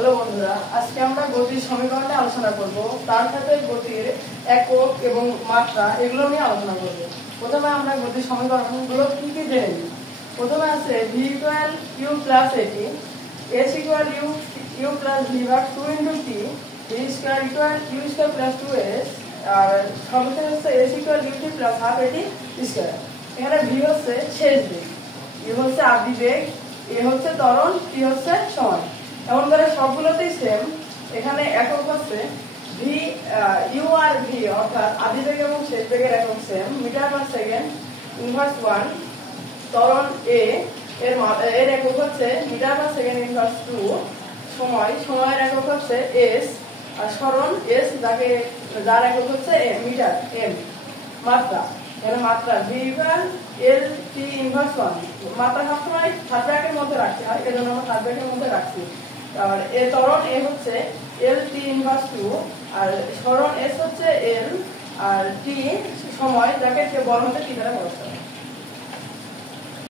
Hello বন্ধুরা, আজকে আমরা গতির সমীকরণ নিয়ে আলোচনা করব। তার সাথে গতির একক এবং মাত্রা এগুলো নিয়ে আলোচনা করব। প্রথমে আমরা গতির সমীকরণগুলো কি কি জেনে নিই। প্রথমে আছে v ইকুয়াল u প্লাস এটি, s equal u plus v ভাগ 2 into t, v square equal u square plus 2s, আর সর্বশেষ হচ্ছে s equal ut plus half এটি স্কয়ার। এখানে v হচ্ছে শেষ বেগ, u হচ্ছে আদি বেগ, a হচ্ছে ত্বরণ, t হচ্ছে সময়। এমন করে সবগুলোতেই সেম। এখানে একক হচ্ছে ভি ইউ আর ভি, অর্থাৎ আদি বেগ এবং শেষ বেগের একক same, metre per second inverse 1। ত্বরণ এ এর একক হচ্ছে মিটার পার সেকেন্ড ইনভার্স 2। সময়ের একক হচ্ছে এস, আর সরণ এস, যার একক হচ্ছে মিটার এম। মাত্রা, এখানে মাত্রা ভি ইকুয়াল এল টি ইনভার্স 1। মাত্রা সবসময় সাত ব্র্যাকেটের মধ্যে রাখতে হয়, এজন্য আমরা সাত ব্র্যাকেটের মধ্যে রাখছি। আর এ ত্বরণ এ হচ্ছে এল টি ইনভার্স 2, আর সরণ এস হচ্ছে এল, আর টি সময়, যাকে বড় হতে টি দ্বারা প্রকাশ করা হয়।